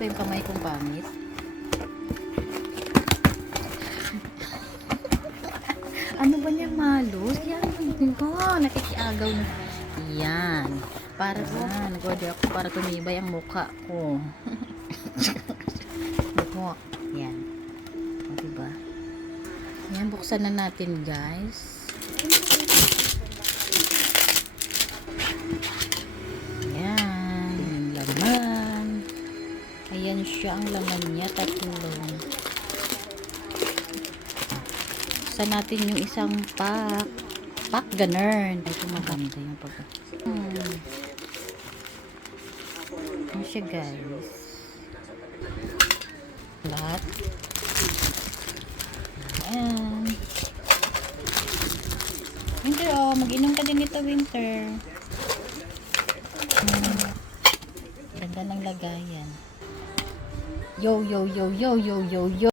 ba yung kamay kong pangit? Ano ba niya malos? Yan, nakikiagaw na. Yan. Para nag-order ako para tumibay ang mukha ko. Mukha. Yan. O, diba? Yan, buksan na natin, guys. Yan. Yung laman. Ayan siya, ang laman niya. Tatlong. Buksan natin yung isang pack. Pack ganun. Ito maganda yung pag... Ano siya, guys? Lahat. Ayan. Winter, oh. Mag-inom ka din nito, Winter. Ganda ng lagayan. Yo, yo, yo, yo, yo, yo, yo.